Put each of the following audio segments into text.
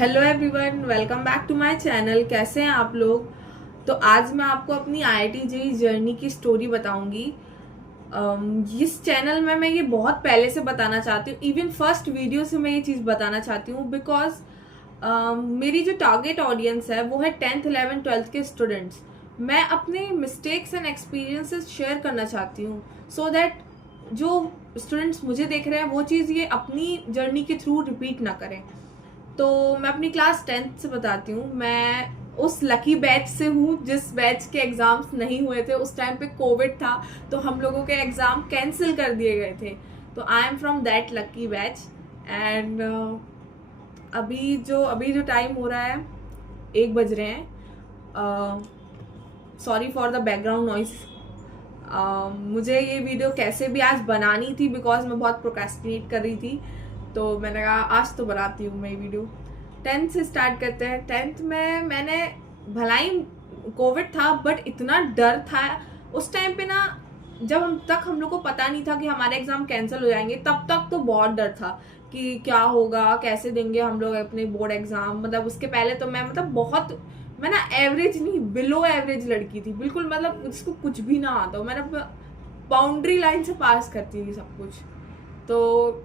Hello everyone, welcome back to my channel. कैसे हैं आप लोग? तो आज मैं आपको अपनी आईआईटी जेईई जर्नी की स्टोरी बताऊंगी। इस चैनल में मैं ये बहुत पहले से बताना चाहती हूँ, इवन फर्स्ट वीडियो से मैं ये चीज़ बताना चाहती हूँ बिकॉज मेरी जो टारगेट ऑडियंस है वो है 10th 11th 12th के स्टूडेंट्स। मैं अपने मिस्टेक्स एंड एक्सपीरियंसेस शेयर करना चाहती हूँ सो दैट जो स्टूडेंट्स मुझे देख रहे हैं वो चीज़ ये अपनी जर्नी के थ्रू रिपीट ना करें। तो मैं अपनी क्लास 10th से बताती हूँ। मैं उस लकी बैच से हूँ जिस बैच के एग्ज़ाम्स नहीं हुए थे। उस टाइम पे कोविड था तो हम लोगों के एग्ज़ाम कैंसिल कर दिए गए थे। तो I am from that lucky batch. And अभी जो टाइम हो रहा है 1 बज रहे हैं। Sorry for the background noise. मुझे ये वीडियो कैसे भी आज बनानी थी बिकॉज मैं बहुत प्रोक्रेस्टिनेट कर रही थी, तो मैंने कहा आज तो बनाती हूँ मैं वीडियो। 10th से स्टार्ट करते हैं। 10th में मैंने भलाई कोविड था बट इतना डर था उस टाइम पे ना, जब हम लोग को पता नहीं था कि हमारे एग्जाम कैंसिल हो जाएंगे, तब तक तो बहुत डर था कि क्या होगा, कैसे देंगे हम लोग अपने बोर्ड एग्जाम। मतलब उसके पहले तो मैं ना एवरेज नहीं, बिलो एवरेज लड़की थी बिल्कुल। मतलब जिसको कुछ भी ना आता हो, मैंने बाउंड्री लाइन से पास करती थी सब कुछ। तो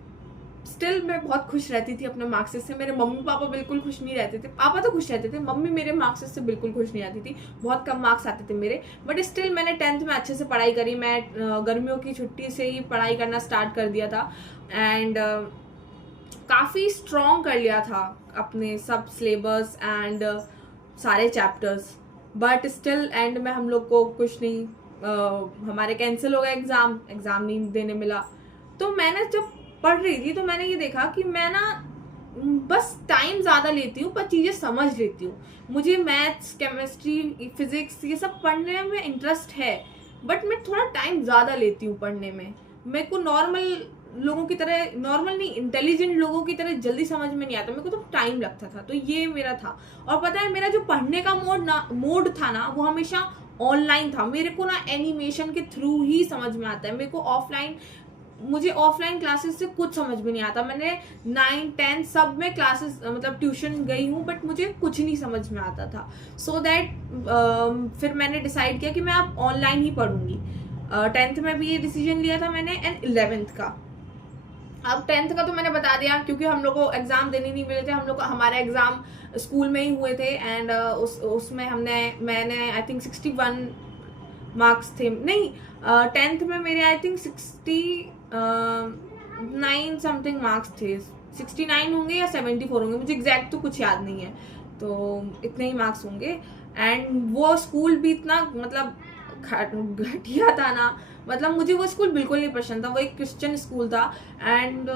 स्टिल मैं बहुत खुश रहती थी अपने मार्क्स से। मेरे मम्मी पापा बिल्कुल खुश नहीं रहते थे। पापा तो खुश रहते थे, मम्मी मेरे मार्क्स से बिल्कुल खुश नहीं आती थी। बहुत कम मार्क्स आते थे मेरे, बट स्टिल मैंने 10th में अच्छे से पढ़ाई करी। मैं गर्मियों की छुट्टी से ही पढ़ाई करना स्टार्ट कर दिया था एंड काफ़ी स्ट्रॉन्ग कर लिया था अपने सब सिलेबस एंड सारे चैप्टर्स। बट स्टिल एंड में हम लोग को कुछ नहीं, हमारे कैंसिल हो गया एग्ज़ाम नहीं देने मिला। तो मैंने जब पढ़ रही थी तो मैंने ये देखा कि मैं ना बस टाइम ज़्यादा लेती हूँ पर चीज़ें समझ लेती हूँ। मुझे मैथ्स, केमिस्ट्री, फिजिक्स ये सब पढ़ने में इंटरेस्ट है, बट मैं थोड़ा टाइम ज़्यादा लेती हूँ पढ़ने में। मेरे को नॉर्मल लोगों की तरह, नॉर्मल नहीं, इंटेलिजेंट लोगों की तरह जल्दी समझ में नहीं आता। मेरे को तो टाइम लगता था, तो ये मेरा था। और पता है मेरा जो पढ़ने का मोड था ना, वो हमेशा ऑनलाइन था। मेरे को ना एनिमेशन के थ्रू ही समझ में आता है। मुझे ऑफलाइन क्लासेस से कुछ समझ में नहीं आता। मैंने 9 10 सब में क्लासेस मतलब ट्यूशन गई हूँ, बट मुझे कुछ नहीं समझ में आता था। सो दैट फिर मैंने डिसाइड किया कि मैं अब ऑनलाइन ही पढ़ूंगी। 10th में भी ये डिसीजन लिया था मैंने एंड 11th का। अब 10th का तो मैंने बता दिया क्योंकि हम लोग को एग्जाम देने नहीं मिले थे। हमारे एग्जाम स्कूल में ही हुए थे एंड उसमें मैंने आई थिंक 61 मार्क्स थे। नहीं, 10th में मेरे आई थिंक 69 समथिंग मार्क्स थे। 69 होंगे या 74 होंगे, मुझे एग्जैक्ट तो कुछ याद नहीं है। तो इतने ही मार्क्स होंगे। एंड वो स्कूल भी इतना मतलब घटिया था ना। मतलब मुझे वो स्कूल बिल्कुल नहीं पसंद था। वो एक क्रिश्चियन स्कूल था एंड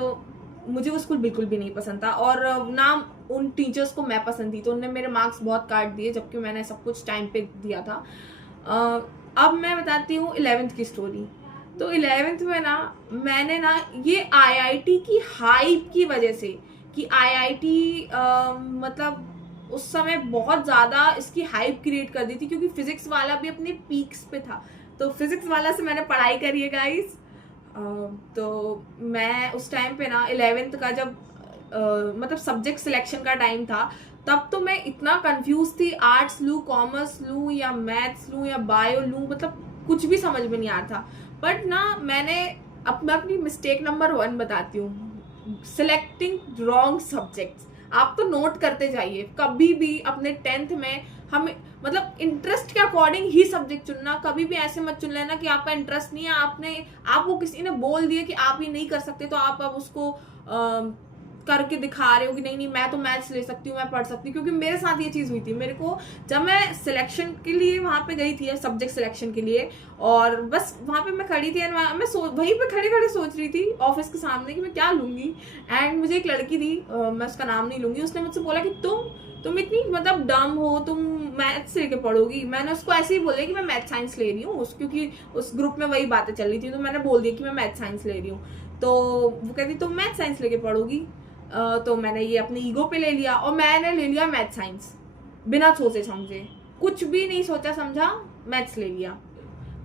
मुझे वो स्कूल बिल्कुल भी नहीं पसंद था, और ना उन टीचर्स को मैं पसंद थी, तो उनने मेरे मार्क्स बहुत काट दिए जबकि मैंने सब कुछ टाइम पे दिया था। अब मैं बताती हूँ 11th की स्टोरी। तो 11th में ना मैंने ना ये आईआईटी की हाइप की वजह से, कि आईआईटी मतलब उस समय बहुत ज़्यादा इसकी हाइप क्रिएट कर दी थी क्योंकि फिजिक्स वाला भी अपने पीक्स पे था। तो फिजिक्स वाला से मैंने पढ़ाई करी है गाइस। तो मैं उस टाइम पे ना 11th का जब मतलब सब्जेक्ट सिलेक्शन का टाइम था, तब तो मैं इतना कंफ्यूज थी। आर्ट्स लूँ, कॉमर्स लूँ या मैथ्स लूँ या बायो लूँ, मतलब कुछ भी समझ में नहीं आ रहा था। बट ना मैं अपनी मिस्टेक नंबर 1 बताती हूँ, सिलेक्टिंग रॉन्ग सब्जेक्ट्स। आप तो नोट करते जाइए, कभी भी अपने 10th में हमें मतलब इंटरेस्ट के अकॉर्डिंग ही सब्जेक्ट चुनना। कभी भी ऐसे मत चुन लेना कि आपका इंटरेस्ट नहीं है, आपको किसी ने बोल दिया कि आप ये नहीं कर सकते तो आप अब उसको करके दिखा रहे हो कि नहीं नहीं मैं तो मैथ्स ले सकती हूँ, मैं पढ़ सकती हूँ। क्योंकि मेरे साथ ये चीज़ हुई थी। मेरे को जब मैं सिलेक्शन के लिए वहाँ पे गई थी, सब्जेक्ट सिलेक्शन के लिए, और बस वहाँ पे मैं खड़ी थी, मैं वहीं पे खड़े खड़े सोच रही थी ऑफिस के सामने कि मैं क्या लूँगी। एंड मुझे एक लड़की थी, मैं उसका नाम नहीं लूँगी, उसने मुझसे बोला कि तुम इतनी मतलब डम हो, तुम मैथ्स लेके पढ़ोगी। मैंने उसको ऐसे ही बोला कि मैं मैथ साइंस ले रही हूँ, क्योंकि उस ग्रुप में वही बातें चल रही थी, तो मैंने बोल दिया कि मैं मैथ साइंस ले रही हूँ। तो वो कहती तुम मैथ साइंस लेके पढ़ोगी। तो मैंने ये अपनी ईगो पे ले लिया और मैंने ले लिया मैथ साइंस, बिना सोचे समझे, कुछ भी नहीं सोचा समझा, मैथ्स ले लिया।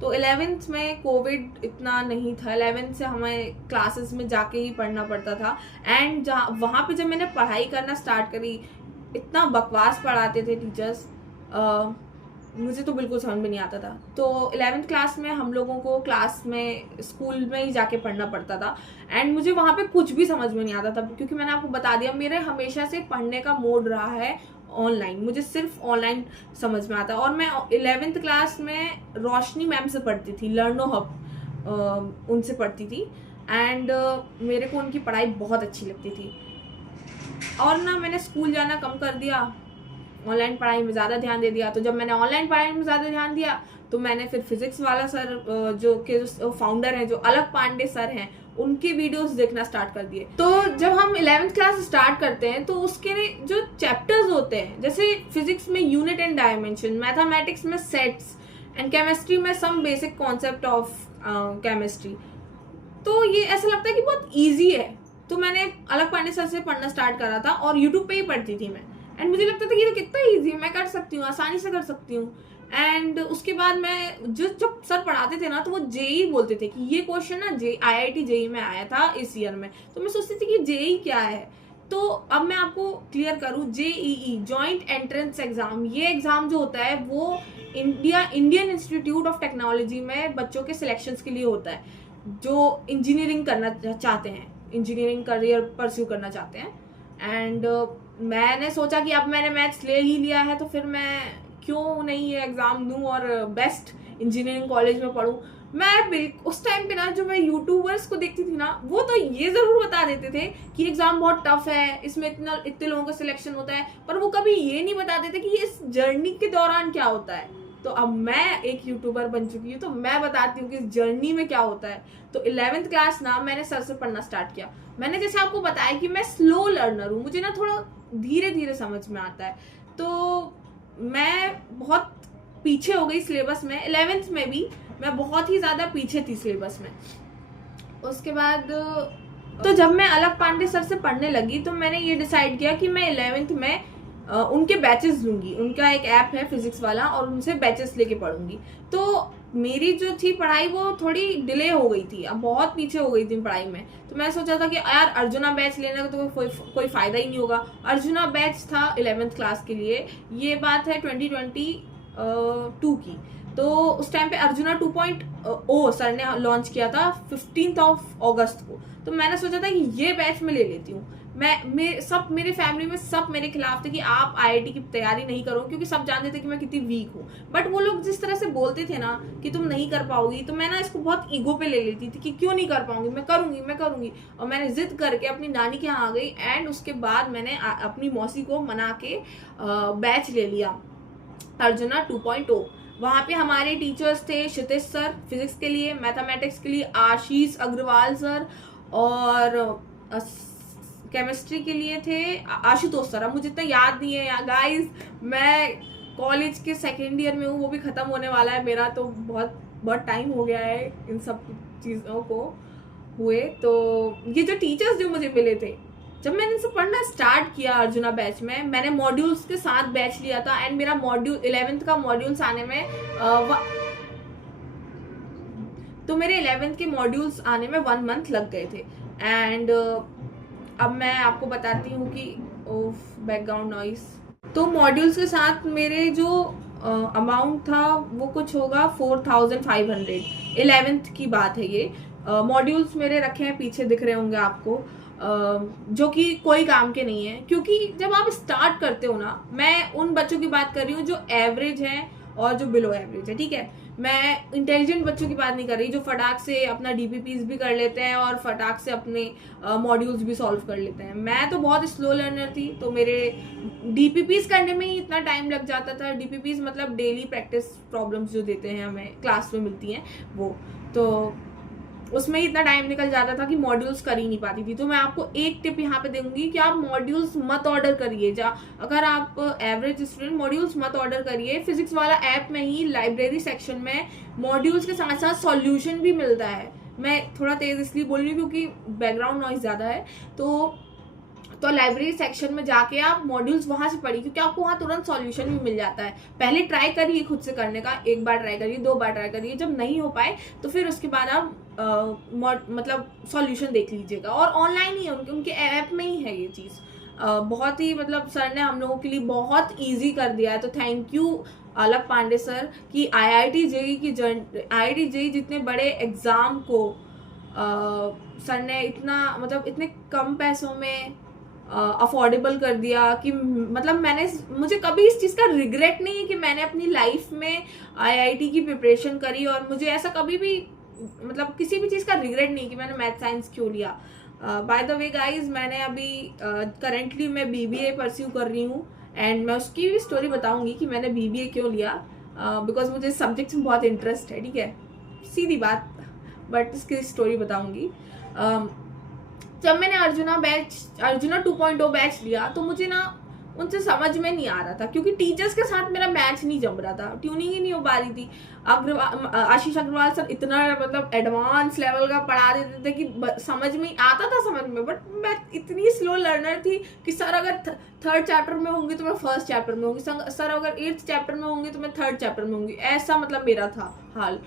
तो 11th में कोविड इतना नहीं था। 11th से हमें क्लासेस में जाके ही पढ़ना पड़ता था। एंड वहाँ पे जब मैंने पढ़ाई करना स्टार्ट करी, इतना बकवास पढ़ाते थे टीचर्स, मुझे तो बिल्कुल समझ में नहीं आता था। तो 11th क्लास में हम लोगों को क्लास में स्कूल में ही जाके पढ़ना पड़ता था, एंड मुझे वहाँ पे कुछ भी समझ में नहीं आता था, क्योंकि मैंने आपको बता दिया मेरे हमेशा से पढ़ने का मोड रहा है ऑनलाइन, मुझे सिर्फ ऑनलाइन समझ में आता है। और मैं 11th क्लास में रोशनी मैम से पढ़ती थी, लर्नो हब उनसे पढ़ती थी, एंड मेरे को उनकी पढ़ाई बहुत अच्छी लगती थी। और ना मैंने स्कूल जाना कम कर दिया, ऑनलाइन पढ़ाई में ज़्यादा ध्यान दे दिया। तो जब मैंने ऑनलाइन पढ़ाई में ज़्यादा ध्यान दिया तो मैंने फिर फिजिक्स वाला सर जो फाउंडर हैं, जो अलग पांडे सर हैं, उनके वीडियोस देखना स्टार्ट कर दिए। तो जब हम 11th क्लास स्टार्ट करते हैं तो उसके जो चैप्टर्स होते हैं, जैसे फिजिक्स में यूनिट एंड डायमेंशन, मैथमेटिक्स में सेट्स, एंड केमिस्ट्री में some basic concept of chemistry, तो ये ऐसा लगता है कि बहुत ईजी है। तो मैंने अलग पांडे सर से पढ़ना स्टार्ट करा था और यूट्यूब पे ही पढ़ती थी मैं, एंड मुझे लगता था कि ये तो कितना ईजी है, मैं कर सकती हूँ, आसानी से कर सकती हूँ। एंड उसके बाद मैं जब सर पढ़ाते थे ना तो वो जेई बोलते थे कि ये क्वेश्चन ना IIT जेई में आया था इस ईयर में। तो मैं सोचती थी कि जेई क्या है। तो अब मैं आपको क्लियर करूँ, JEE जॉइंट एंट्रेंस एग्जाम, ये एग्जाम जो होता है वो इंडियन इंस्टीट्यूट ऑफ टेक्नोलॉजी में बच्चों के सिलेक्शंस के लिए होता है, जो इंजीनियरिंग करना चाहते हैं, इंजीनियरिंग करियर परस्यू करना चाहते हैं। एंड मैंने सोचा कि अब मैंने मैथ्स ले ही लिया है तो फिर मैं क्यों नहीं ये एग्ज़ाम दूं और बेस्ट इंजीनियरिंग कॉलेज में पढूं। मैं उस टाइम पे ना जो मैं यूट्यूबर्स को देखती थी ना, वो तो ये ज़रूर बता देते थे कि एग्ज़ाम बहुत टफ है, इसमें इतने लोगों का सिलेक्शन होता है, पर वो कभी ये नहीं बताते थे कि इस जर्नी के दौरान क्या होता है। तो अब मैं एक यूट्यूबर बन चुकी हूँ तो मैं बताती हूँ कि इस जर्नी में क्या होता है। तो 11th क्लास ना मैंने सर से पढ़ना स्टार्ट किया। मैंने जैसे आपको बताया कि मैं स्लो लर्नर हूँ, मुझे ना थोड़ा धीरे धीरे समझ में आता है। तो मैं बहुत पीछे हो गई सिलेबस में, 11th में भी मैं बहुत ही ज़्यादा पीछे थी सिलेबस में। उसके बाद तो जब मैं अलग पांडे सर से पढ़ने लगी तो मैंने ये डिसाइड किया कि मैं 11th में उनके बैचेस लूंगी। उनका एक ऐप है फिजिक्स वाला और उनसे बैचेस लेके पढ़ूंगी। तो मेरी जो थी पढ़ाई वो थोड़ी डिले हो गई थी, अब बहुत पीछे हो गई थी पढ़ाई में। तो मैं सोचा था कि यार अर्जुना बैच लेने का तो कोई फायदा ही नहीं होगा। अर्जुना बैच था 11th क्लास के लिए, ये बात है 2022 की। तो उस टाइम पे अर्जुना 2.0 सर ने लॉन्च किया था 15 अगस्त को। तो मैंने सोचा था कि ये बैच में ले लेती हूँ। मेरे फैमिली में सब मेरे खिलाफ थे कि आप IIT की तैयारी नहीं करो, क्योंकि सब जानते थे कि मैं कितनी वीक हूँ। बट वो लोग जिस तरह से बोलते थे ना कि तुम नहीं कर पाओगी, तो मैं ना इसको बहुत ईगो पे ले लेती थी कि क्यों नहीं कर पाऊंगी, मैं करूंगी। और मैंने जिद करके अपनी नानी के यहाँ आ गई, एंड उसके बाद मैंने अपनी मौसी को मना के बैच ले लिया अर्जुना 2.0। वहाँ पे हमारे टीचर्स थे क्षितिज सर फिजिक्स के लिए, मैथमेटिक्स के लिए आशीष अग्रवाल सर, और केमिस्ट्री के लिए थे आशुतोष सर। अब मुझे इतना याद नहीं है गाइस, मैं कॉलेज के सेकेंड ईयर में हूँ, वो भी ख़त्म होने वाला है मेरा, तो बहुत टाइम हो गया है इन सब चीज़ों को हुए। तो ये जो टीचर्स जो मुझे मिले थे, जब मैंने इनसे पढ़ना स्टार्ट किया अर्जुना बैच में, मैंने मॉड्यूल्स के साथ बैच लिया था, एंड मेरा मॉड्यूल 11th का मॉड्यूल्स आने में तो मेरे 11th के मॉड्यूल्स आने में 1 मंथ लग गए थे। एंड अब मैं आपको बताती हूँ कि बैकग्राउंड नॉइस। तो मॉड्यूल्स के साथ मेरे जो अमाउंट था वो कुछ होगा 4500। 11th की बात है ये। मॉड्यूल्स मेरे रखे हैं, पीछे दिख रहे होंगे आपको, जो कि कोई काम के नहीं है, क्योंकि जब आप स्टार्ट करते हो ना, मैं उन बच्चों की बात कर रही हूँ जो एवरेज हैं और जो बिलो एवरेज है, ठीक है। मैं इंटेलिजेंट बच्चों की बात नहीं कर रही जो फटाक से अपना DPPs भी कर लेते हैं और फटाक से अपने मॉड्यूल्स भी सॉल्व कर लेते हैं। मैं तो बहुत स्लो लर्नर थी, तो मेरे DPPs करने में ही इतना टाइम लग जाता था। DPPs मतलब डेली प्रैक्टिस प्रॉब्लम्स जो देते हैं हमें क्लास में मिलती हैं वो, तो उसमें ही इतना टाइम निकल जाता था कि मॉड्यूल्स कर ही नहीं पाती थी। तो मैं आपको एक टिप यहाँ पे दूंगी कि आप मॉड्यूल्स मत ऑर्डर करिए। अगर आप एवरेज स्टूडेंट, मॉड्यूल्स मत ऑर्डर करिए। फिजिक्स वाला ऐप में ही लाइब्रेरी सेक्शन में मॉड्यूल्स के साथ साथ सॉल्यूशन भी मिलता है। मैं थोड़ा तेज इसलिए बोल रही हूँ क्योंकि बैकग्राउंड नॉइज ज़्यादा है। तो लाइब्रेरी सेक्शन में जाके आप मॉड्यूल्स वहां से पढ़िए, क्योंकि आपको वहां तुरंत सॉल्यूशन भी मिल जाता है। पहले ट्राई करिए खुद से करने का, 1 बार ट्राई करिए, 2 बार ट्राई करिए, जब नहीं हो पाए तो फिर उसके बाद आप मतलब सॉल्यूशन देख लीजिएगा। और ऑनलाइन ही है, उनके ऐप में ही है ये चीज़। बहुत ही मतलब सर ने हम लोगों के लिए बहुत इजी कर दिया है। तो thank you Alakh Pandey sir कि आईआईटी जेईई जितने बड़े एग्ज़ाम को सर ने इतना मतलब इतने कम पैसों में अफोर्डेबल कर दिया कि मतलब मुझे कभी इस चीज़ का रिग्रेट नहीं है कि मैंने अपनी लाइफ में आईआईटी की प्रिपरेशन करी, और मुझे ऐसा कभी भी मतलब किसी भी चीज़ का रिग्रेट नहीं कि मैंने मैथ साइंस क्यों लिया। बाय द वे गाइज, मैंने अभी करेंटली मैं बीबीए परस्यू कर रही हूँ, एंड मैं उसकी भी स्टोरी बताऊंगी कि मैंने बीबीए क्यों लिया, बिकॉज मुझे सब्जेक्ट्स में बहुत इंटरेस्ट है, ठीक है, सीधी बात, बट इसकी स्टोरी बताऊंगी। जब मैंने अर्जुना 2.0 बैच लिया तो मुझे ना उनसे समझ में नहीं आ रहा था, क्योंकि टीचर्स के साथ मेरा मैच नहीं जम रहा था, ट्यूनिंग ही नहीं हो पा रही थी। आशीष अग्रवाल सर इतना मतलब एडवांस लेवल का पढ़ा देते थे कि समझ में आता था समझ में, बट मैं इतनी स्लो लर्नर थी कि सर अगर थर्ड चैप्टर में होंगी तो मैं फर्स्ट चैप्टर में होंगी, सर अगर 8th चैप्टर में होंगी तो मैं 3rd चैप्टर में होंगी, ऐसा मतलब मेरा था हाल।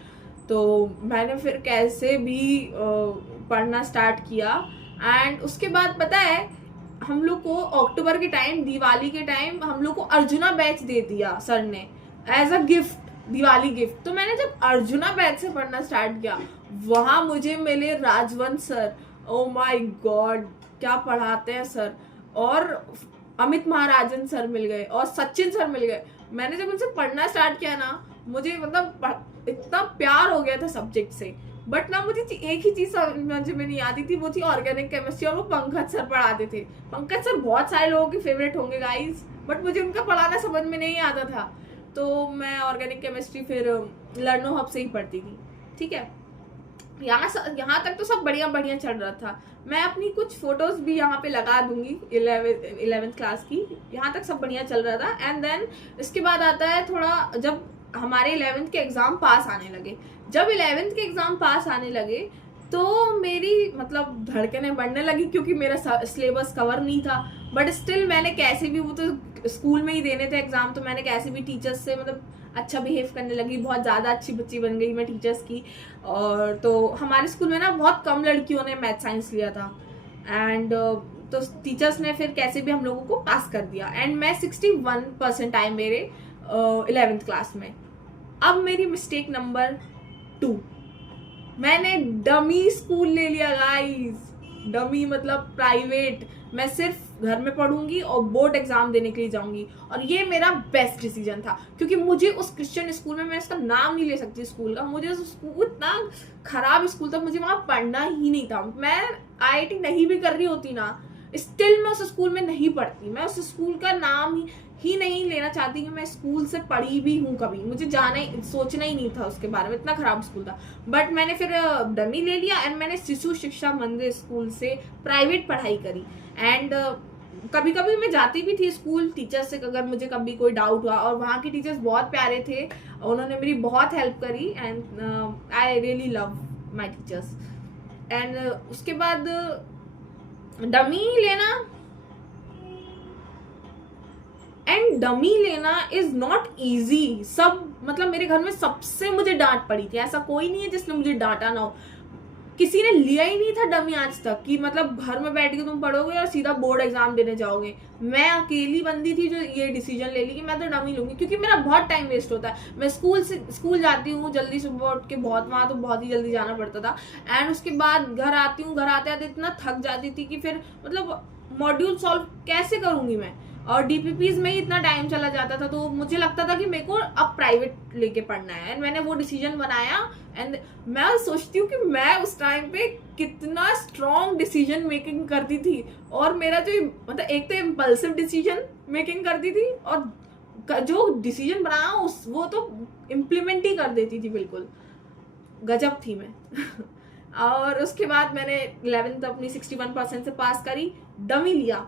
तो मैंने फिर कैसे भी पढ़ना स्टार्ट किया, एंड उसके बाद पता है हम लोग को अक्टूबर के टाइम, दिवाली के टाइम हम लोग को अर्जुना बैच दे दिया सर ने as a gift, Diwali gift. तो मैंने जब अर्जुना बैच से पढ़ना स्टार्ट किया, वहां मुझे मिले Rajwant sir, oh my God क्या पढ़ाते हैं सर, और अमित महाराजन सर मिल गए और सचिन सर मिल गए। मैंने जब उनसे पढ़ना स्टार्ट किया ना, मुझे मतलब इतना प्यार हो गया था सब्जेक्ट से। बट ना मुझे एक ही चीज समझ में नहीं आती थी, वो थी ऑर्गेनिक केमिस्ट्री, और वो पंकज सर पढ़ाते थे। पंकज सर बहुत सारे लोगों के फेवरेट होंगे गाइस, बट मुझे उनका पढ़ाना समझ में नहीं आता था। तो मैं ऑर्गेनिक केमिस्ट्री फिर लर्नो हब से ही पढ़ती थी, ठीक है। यहाँ तक तो सब बढ़िया बढ़िया चल रहा था। मैं अपनी कुछ फोटोज भी यहाँ पे लगा दूंगी 11th क्लास की, यहाँ तक सब बढ़िया चल रहा था। एंड देन इसके बाद आता है थोड़ा, जब हमारे 11th के एग्जाम पास आने लगे, जब 11th के एग्जाम पास आने लगे तो मेरी मतलब धड़कनें बढ़ने लगी, क्योंकि मेरा सिलेबस कवर नहीं था। बट स्टिल मैंने कैसे भी, वो तो स्कूल में ही देने थे एग्जाम, तो मैंने कैसे भी टीचर्स से मतलब अच्छा बिहेव करने लगी, बहुत ज़्यादा अच्छी बच्ची बन गई मैं टीचर्स की। और तो हमारे स्कूल में ना बहुत कम लड़कियों ने मैथ साइंस लिया था, एंड तो टीचर्स ने फिर कैसे भी हम लोगों को पास कर दिया, एंड मैं 61% आए मेरे 11th क्लास में। अब मेरी मिस्टेक नंबर 2, मैंने डमी स्कूल ले लिया गाइस। डमी मतलब प्राइवेट, मैं सिर्फ घर में पढ़ूंगी और बोर्ड एग्जाम देने के लिए जाऊंगी, और ये मेरा बेस्ट डिसीजन था, क्योंकि मुझे उस क्रिश्चियन स्कूल में, मैं इसका नाम नहीं ले सकती स्कूल का, मुझे उस स्कूल इतना खराब स्कूल था, मुझे वहां पढ़ना ही नहीं था। मैं आईआईटी नहीं भी कर रही होती ना, स्टिल मैं उस स्कूल में नहीं पढ़ती, मैं उस स्कूल का नाम ही नहीं लेना चाहती कि मैं स्कूल से पढ़ी भी हूँ कभी, मुझे सोचना ही नहीं था उसके बारे में, इतना खराब स्कूल था। बट मैंने फिर डमी ले लिया, एंड मैंने शिशु शिक्षा मंदिर स्कूल से प्राइवेट पढ़ाई करी। एंड कभी कभी मैं जाती भी थी स्कूल टीचर्स से, अगर मुझे कभी कोई डाउट हुआ, और वहाँ के टीचर्स बहुत प्यारे थे, उन्होंने मेरी बहुत हेल्प करी, and I really love my teachers. And उसके बाद डमी लेना इज नॉट इजी। सब मतलब मेरे घर में सबसे मुझे डांट पड़ी थी, ऐसा कोई नहीं है जिसने मुझे डांटा ना हो, किसी ने लिया ही नहीं था डमी आज तक, कि मतलब घर में बैठ के तुम पढ़ोगे और सीधा बोर्ड एग्जाम देने जाओगे। मैं अकेली बंदी थी जो ये डिसीजन ले ली कि मैं तो डमी लूंगी, क्योंकि मेरा बहुत टाइम वेस्ट होता है। मैं स्कूल जाती हूँ जल्दी सुबह उठ के, वहाँ तो बहुत ही जल्दी जाना पड़ता था, एंड उसके बाद घर आती हूँ, घर आते आते इतना थक जाती थी कि फिर मतलब मॉड्यूल सॉल्व कैसे करूंगी मैं, और डीपीपीज में ही इतना टाइम चला जाता था। तो मुझे लगता था कि मेरे को अब प्राइवेट लेके पढ़ना है, एंड मैंने वो डिसीजन बनाया। एंड मैं सोचती हूँ कि मैं उस टाइम पे कितना स्ट्रॉन्ग डिसीजन मेकिंग करती थी, और मेरा जो मतलब एक तो इम्पल्सिव डिसीजन मेकिंग करती थी, और जो डिसीजन बनाया वो तो इम्प्लीमेंट ही कर देती थी, बिल्कुल गजब थी मैं। और उसके बाद मैंने 11th अपनी 61% से पास करी, डमी लिया।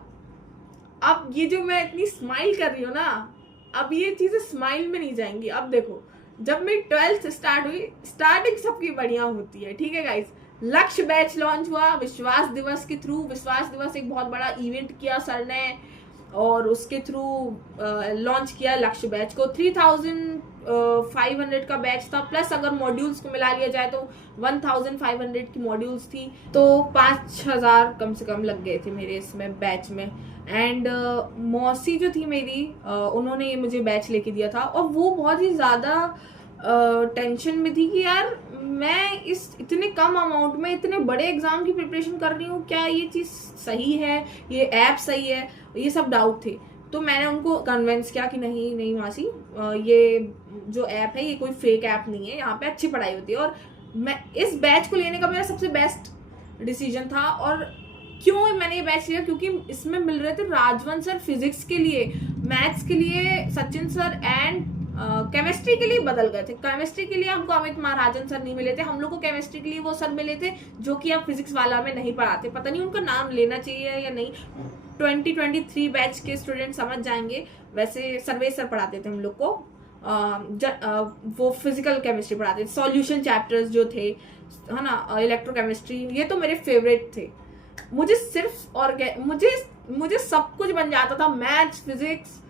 अब ये जो मैं इतनी स्माइल कर रही हूँ ना, अब ये चीजें स्माइल में नहीं जाएंगी। अब देखो, जब मेरी 12th स्टार्ट हुई, स्टार्टिंग सबकी बढ़िया होती है, ठीक है गाइस। लक्ष्य बैच लॉन्च हुआ विश्वास दिवस के थ्रू। विश्वास दिवस एक बहुत बड़ा इवेंट किया सर ने, और उसके थ्रू लॉन्च किया लक्ष्य बैच को। 3500 का बैच था, प्लस अगर मॉड्यूल्स को मिला लिया जाए तो 1500 की मॉड्यूल्स थी, तो 5000 कम से कम लग गए थे मेरे इसमें बैच में। एंड मौसी जो थी मेरी, उन्होंने ये मुझे बैच लेके दिया था, और वो बहुत ही ज़्यादा टेंशन में थी कि यार मैं इस इतने कम अमाउंट में इतने बड़े एग्जाम की प्रिपरेशन कर रही हूँ, क्या ये चीज़ सही है, ये ऐप सही है, ये सब डाउट थे। तो मैंने उनको कन्विंस किया कि नहीं नहीं मासी, ये जो ऐप है ये कोई फेक ऐप नहीं है, यहाँ पे अच्छी पढ़ाई होती है। और मैं इस बैच को लेने का मेरा सबसे बेस्ट डिसीजन था। और क्यों मैंने ये बैच लिया, क्योंकि इसमें मिल रहे थे राजवन सर फिजिक्स के लिए, मैथ्स के लिए सचिन सर, एंड केमिस्ट्री के लिए बदल गए थे। केमिस्ट्री के लिए हमको अमित महाराजन सर नहीं मिले थे, हम लोग को केमिस्ट्री के लिए वो सर मिले थे जो कि अब फिजिक्स वाला में नहीं पढ़ाते। पता नहीं उनका नाम लेना चाहिए या नहीं, 2023 बैच के स्टूडेंट समझ जाएंगे। वैसे सर्वेश सर पढ़ाते थे हम लोग को, वो फिजिकल केमिस्ट्री पढ़ाते थे, सॉल्यूशन चैप्टर्स जो थे, है ना, इलेक्ट्रोकेमिस्ट्री, ये तो मेरे फेवरेट थे। मुझे सिर्फ मुझे सब कुछ बन जाता था, maths, physics,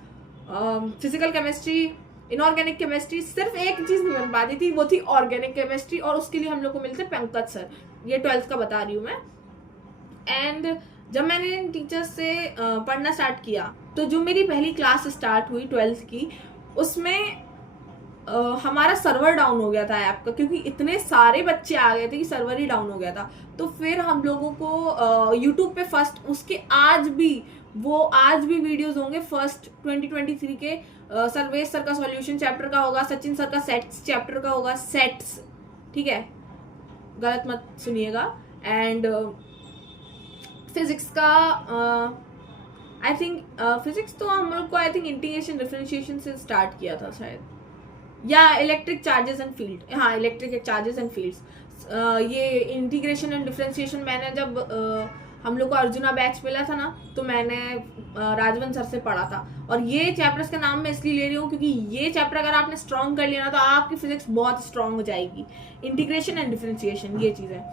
physical chemistry, inorganic chemistry. सिर्फ एक चीज नहीं बन पाती थी, वो थी ऑर्गेनिक केमिस्ट्री, और उसके लिए हम लोग को मिलते पंकज सर। ये 12th का बता रही हूँ मैं। एंड जब मैंने इन टीचर्स से पढ़ना स्टार्ट किया, तो जो मेरी पहली क्लास स्टार्ट हुई 12th की, उसमें हमारा सर्वर डाउन हो गया था ऐप का, क्योंकि इतने सारे बच्चे आ गए थे कि सर्वर ही डाउन हो गया था। तो फिर हम लोगों को यूट्यूब पे फर्स्ट, उसके आज भी वीडियोस होंगे फर्स्ट 2023 के। सर्वेश सर का सॉल्यूशन चैप्टर का होगा, सचिन सर का सेट्स चैप्टर का होगा, सेट्स, ठीक है, गलत मत सुनिएगा। एंड फिजिक्स का आई थिंक फिजिक्स तो हम लोग को आई थिंक इंटीग्रेशन डिफरेंशिएशन से स्टार्ट किया था शायद, या इलेक्ट्रिक चार्जेस एंड फील्ड, हाँ इलेक्ट्रिक चार्जेस एंड फील्ड्स। ये इंटीग्रेशन एंड डिफरेंशिएशन मैंने जब हम लोग को अर्जुना बैच मिला था ना, तो मैंने राजवन सर से पढ़ा था। और ये चैप्टर्स का नाम मैं इसलिए ले रही हूँ क्योंकि ये चैप्टर अगर आपने स्ट्रॉन्ग कर लिया ना, तो आपकी फिजिक्स बहुत स्ट्रॉन्ग हो जाएगी। इंटीग्रेशन एंड डिफरेंशिएशन ये चीज़ है,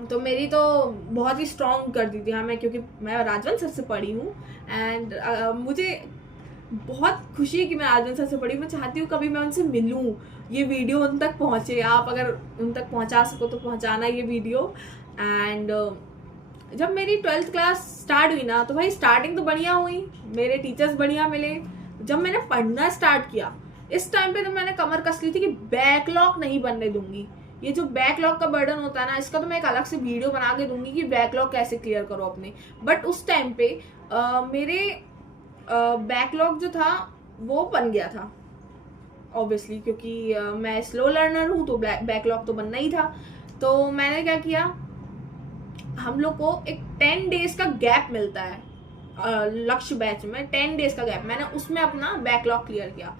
तो मेरी तो बहुत ही स्ट्रॉन्ग कर दी थी हाँ मैं, क्योंकि मैं राजवन सर से पढ़ी हूँ। एंड मुझे बहुत खुशी है कि मैं राजवन सर से पढ़ी। मैं चाहती हूँ कभी मैं उनसे मिलूँ, ये वीडियो उन तक पहुँचे, आप अगर उन तक पहुँचा सको तो पहुँचाना ये वीडियो। एंड जब मेरी 12th क्लास स्टार्ट हुई ना, तो भाई स्टार्टिंग तो बढ़िया हुई, मेरे टीचर्स बढ़िया मिले। जब मैंने पढ़ना स्टार्ट किया, इस टाइम पे तो मैंने कमर कस ली थी कि बैकलॉग नहीं बनने दूंगी। ये जो बैकलॉग का बर्डन होता है ना, इसका तो मैं एक अलग से वीडियो बना के दूंगी कि बैकलॉग कैसे क्लियर करो अपने। बट उस टाइम पे मेरे बैकलॉग जो था वो बन गया था ऑब्वियसली, क्योंकि मैं स्लो लर्नर हूँ, तो बैकलॉग तो बनना ही था। तो मैंने क्या किया, हम लोग को एक 10 डेज का गैप मिलता है लक्ष्य बैच में, 10 डेज का गैप, मैंने उसमें अपना बैकलॉग क्लियर किया।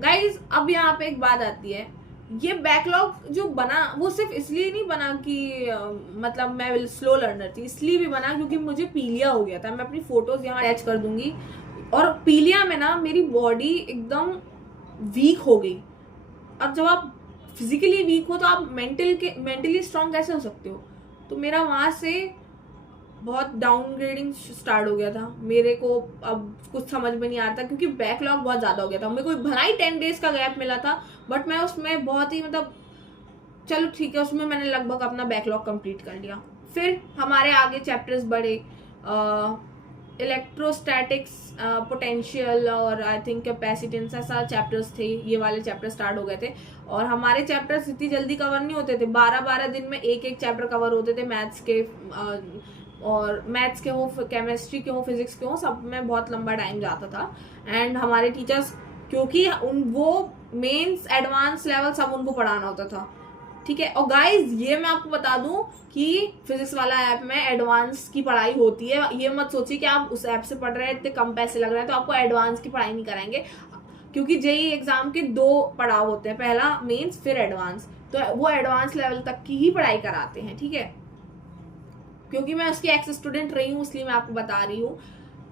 गाइज अब यहाँ पे एक बात आती है, ये बैकलॉग जो बना वो सिर्फ इसलिए नहीं बना कि मतलब मैं स्लो लर्नर थी, इसलिए भी बना क्योंकि मुझे पीलिया हो गया था। मैं अपनी फोटोज यहाँ अटैच कर दूंगी। और पीलिया में ना मेरी बॉडी एकदम वीक हो गई। अब जब आप फिजिकली वीक हो तो आप मेंटली स्ट्रांग कैसे हो सकते हो। तो मेरा वहाँ से बहुत डाउनग्रेडिंग स्टार्ट हो गया था। मेरे को अब कुछ समझ में नहीं आता क्योंकि बैकलॉग बहुत ज़्यादा हो गया था। मेरे को भला ही 10 डेज का गैप मिला था, बट मैं उसमें बहुत ही मतलब चलो ठीक है, उसमें मैंने लगभग अपना बैकलॉग कंप्लीट कर लिया। फिर हमारे आगे चैप्टर्स बढ़े, इलेक्ट्रोस्टैटिक्स, पोटेंशियल और आई थिंक कैपेसिटेंस, ऐसा चैप्टर्स थे। ये वाले चैप्टर स्टार्ट हो गए थे और हमारे चैप्टर्स इतनी जल्दी कवर नहीं होते थे। 12-12 दिन में एक चैप्टर कवर होते थे। मैथ्स के और मैथ्स के हो, केमिस्ट्री के हो, फिजिक्स के हो, सब में बहुत लंबा टाइम जाता था। एंड हमारे टीचर्स, क्योंकि वो मेंस एडवांस लेवल सब उनको पढ़ाना होता था, ठीक है। और गाइज ये मैं आपको बता दूं कि फिजिक्स वाला ऐप में एडवांस की पढ़ाई होती है। ये मत सोचिए कि आप उस ऐप से पढ़ रहे हैं, इतने कम पैसे लग रहे हैं तो आपको एडवांस की पढ़ाई नहीं कराएंगे, क्योंकि जेईई एग्जाम के 2 पड़ाव होते हैं, पहला मेंस फिर एडवांस। तो वो एडवांस लेवल तक की ही पढ़ाई कराते हैं, ठीक है। क्योंकि मैं उसकी एक्स स्टूडेंट रही हूँ इसलिए मैं आपको बता रही हूँ।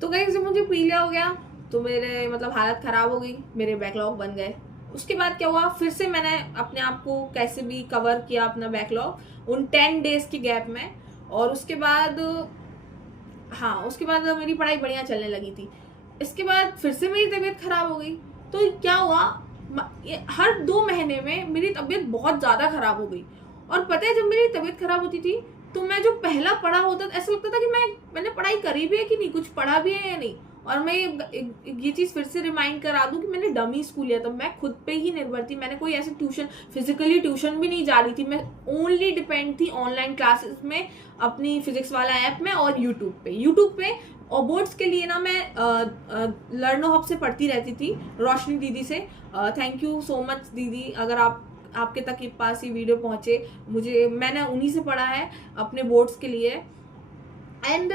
तो गाइज जब मुझे पीलिया हो गया तो मेरे मतलब हालत खराब हो गई, मेरे बैकलॉग बन गए। उसके बाद क्या हुआ, फिर से मैंने अपने आप को कैसे भी कवर किया अपना बैकलॉग उन 10 डेज के गैप में। और उसके बाद हाँ, उसके बाद मेरी पढ़ाई बढ़िया चलने लगी थी। इसके बाद फिर से मेरी तबीयत खराब हो गई। तो क्या हुआ, हर 2 महीने में मेरी तबीयत बहुत ज़्यादा खराब हो गई। और पता है, जब मेरी तबीयत खराब होती थी तो मैं जो पहला पढ़ा होता था, ऐसा लगता था कि मैंने पढ़ाई करी भी है कि नहीं, कुछ पढ़ा भी है या नहीं। और मैं ये चीज़ फिर से रिमाइंड करा दूं कि मैंने डमी स्कूल लिया था, मैं खुद पे ही निर्भर थी। मैंने कोई ऐसे फिजिकली ट्यूशन भी नहीं जा रही थी। मैं ओनली डिपेंड थी ऑनलाइन क्लासेस में, अपनी फिजिक्स वाला ऐप में और यूट्यूब पे। और बोर्ड्स के लिए ना मैं लर्नो हब से पढ़ती रहती थी, रोशनी दीदी से। थैंक यू सो मच दीदी, अगर आपके तक के पास ये वीडियो पहुंचे, मैंने उन्हीं से पढ़ा है अपने बोर्ड्स के लिए। एंड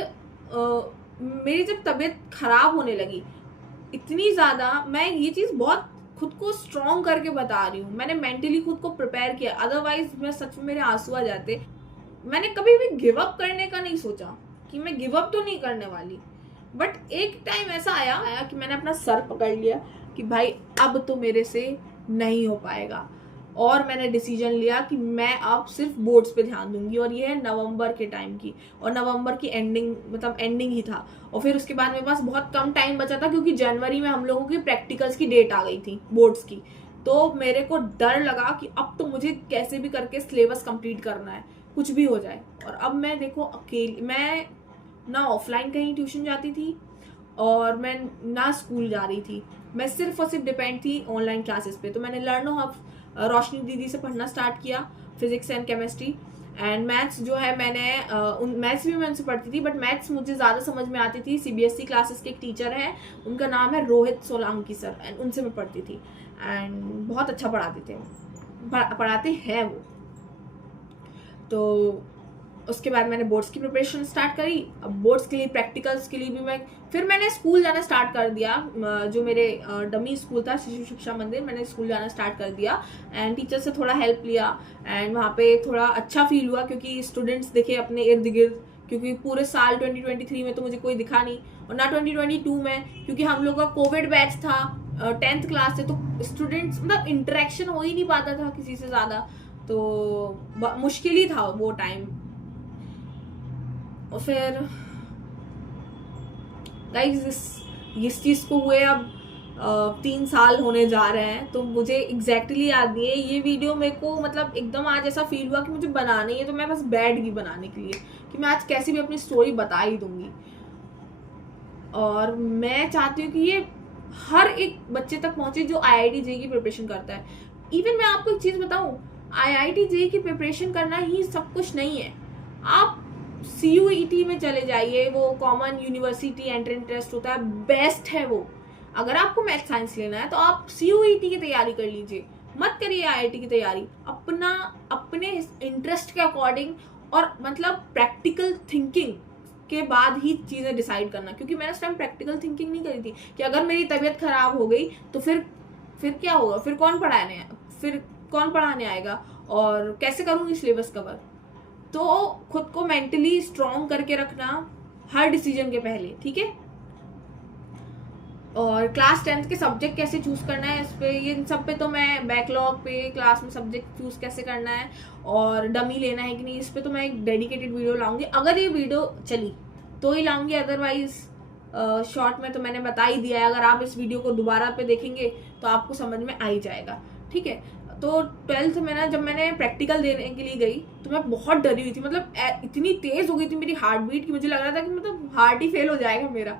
मेरी जब तबीयत खराब होने लगी इतनी ज़्यादा, मैं ये चीज़ बहुत खुद को स्ट्रॉन्ग करके बता रही हूँ, मैंने मेंटली खुद को प्रिपेयर किया, अदरवाइज मैं सच में मेरे आंसू आ जाते। मैंने कभी भी गिव अप करने का नहीं सोचा कि मैं गिव अप तो नहीं करने वाली। बट एक टाइम ऐसा आया कि मैंने अपना सर पकड़ लिया कि भाई अब तो मेरे से नहीं हो पाएगा। और मैंने डिसीजन लिया कि मैं अब सिर्फ बोर्ड्स पे ध्यान दूंगी। और ये है नवंबर के टाइम की, और नवंबर की एंडिंग, मतलब एंडिंग ही था। और फिर उसके बाद मेरे पास बहुत कम टाइम बचा था, क्योंकि जनवरी में हम लोगों की प्रैक्टिकल्स की डेट आ गई थी बोर्ड्स की। तो मेरे को डर लगा कि अब तो मुझे कैसे भी करके सिलेबस कंप्लीट करना है, कुछ भी हो जाए। और अब मैं देखो अकेली, मैं ना ऑफलाइन कहीं ट्यूशन जाती थी और मैं ना स्कूल जा रही थी, मैं सिर्फ और सिर्फ डिपेंड थी ऑनलाइन क्लासेस पे। तो मैंने लर्नो हब रोशनी दीदी से पढ़ना स्टार्ट किया, physics and chemistry and maths जो है मैंने मैथ्स भी मैं उनसे पढ़ती थी, बट मैथ्स मुझे ज़्यादा समझ में आती थी। सीबीएसई क्लासेस के एक टीचर हैं, उनका नाम है रोहित सोलंकी सर, एंड उनसे मैं पढ़ती थी। एंड बहुत अच्छा पढ़ाते हैं वो। तो उसके बाद मैंने बोर्ड्स की प्रिपरेशन स्टार्ट करी। अब बोर्ड्स के लिए, प्रैक्टिकल्स के लिए भी फिर मैंने स्कूल जाना स्टार्ट कर दिया। जो मेरे डमी स्कूल था, शिशु शिक्षा मंदिर, मैंने स्कूल जाना स्टार्ट कर दिया एंड टीचर से थोड़ा हेल्प लिया। एंड वहाँ पे थोड़ा अच्छा फील हुआ, क्योंकि स्टूडेंट्स दिखे अपने इर्द गिर्द। क्योंकि पूरे साल 2023 में तो मुझे कोई दिखा नहीं, और ना 2022 में, क्योंकि हम लोग का कोविड बैच था, 10th क्लास से, तो स्टूडेंट्स, मतलब इंटरेक्शन हो ही नहीं पाता था किसी से ज़्यादा। तो मुश्किल ही था वो टाइम। और फिर गाइस इस चीज़ को हुए अब 3 साल होने जा रहे हैं। तो मुझे एग्जैक्टली याद नहीं है ये वीडियो, मेरे को मतलब एकदम आज ऐसा फील हुआ कि मुझे बनानी है, तो मैं बस बैठ गई बनाने के लिए कि मैं आज कैसे भी अपनी स्टोरी बता ही दूंगी। और मैं चाहती हूँ कि ये हर एक बच्चे तक पहुंचे जो IIT JEE की प्रिपरेशन करता है। इवन मैं आपको एक चीज़ बताऊँ, IIT JEE की प्रिपरेशन करना ही सब कुछ नहीं है। आप CUET में चले जाइए, वो कॉमन यूनिवर्सिटी एंट्रेंस टेस्ट होता है, बेस्ट है वो। अगर आपको मैथ साइंस लेना है तो आप CUET की तैयारी कर लीजिए, मत करिए IIT की तैयारी। अपने इंटरेस्ट के अकॉर्डिंग, और मतलब प्रैक्टिकल थिंकिंग के बाद ही चीज़ें डिसाइड करना। क्योंकि मैंने उस टाइम प्रैक्टिकल थिंकिंग नहीं करी थी कि अगर मेरी तबीयत खराब हो गई तो फिर क्या होगा, फिर कौन पढ़ाने आएगा, और कैसे करूँगी सिलेबस कवर। तो खुद को मेंटली स्ट्रॉन्ग करके रखना हर डिसीजन के पहले, ठीक है। और क्लास 10th के सब्जेक्ट कैसे चूज करना है, इस पे, ये सब पे तो मैं बैकलॉग पे क्लास में सब्जेक्ट चूज कैसे करना है और डमी लेना है कि नहीं, इस पे तो मैं एक डेडिकेटेड वीडियो लाऊंगी। अगर ये वीडियो चली तो ही लाऊंगी, अदरवाइज शॉर्ट में तो मैंने बता ही दिया है। अगर आप इस वीडियो को दोबारा पे देखेंगे तो आपको समझ में आ ही जाएगा, ठीक है। तो 12th में ना, जब मैंने प्रैक्टिकल देने के लिए गई तो मैं बहुत डरी हुई थी। मतलब इतनी तेज हो गई थी मेरी हार्ट बीट कि मुझे लग रहा था कि मतलब हार्ट ही फेल हो जाएगा मेरा,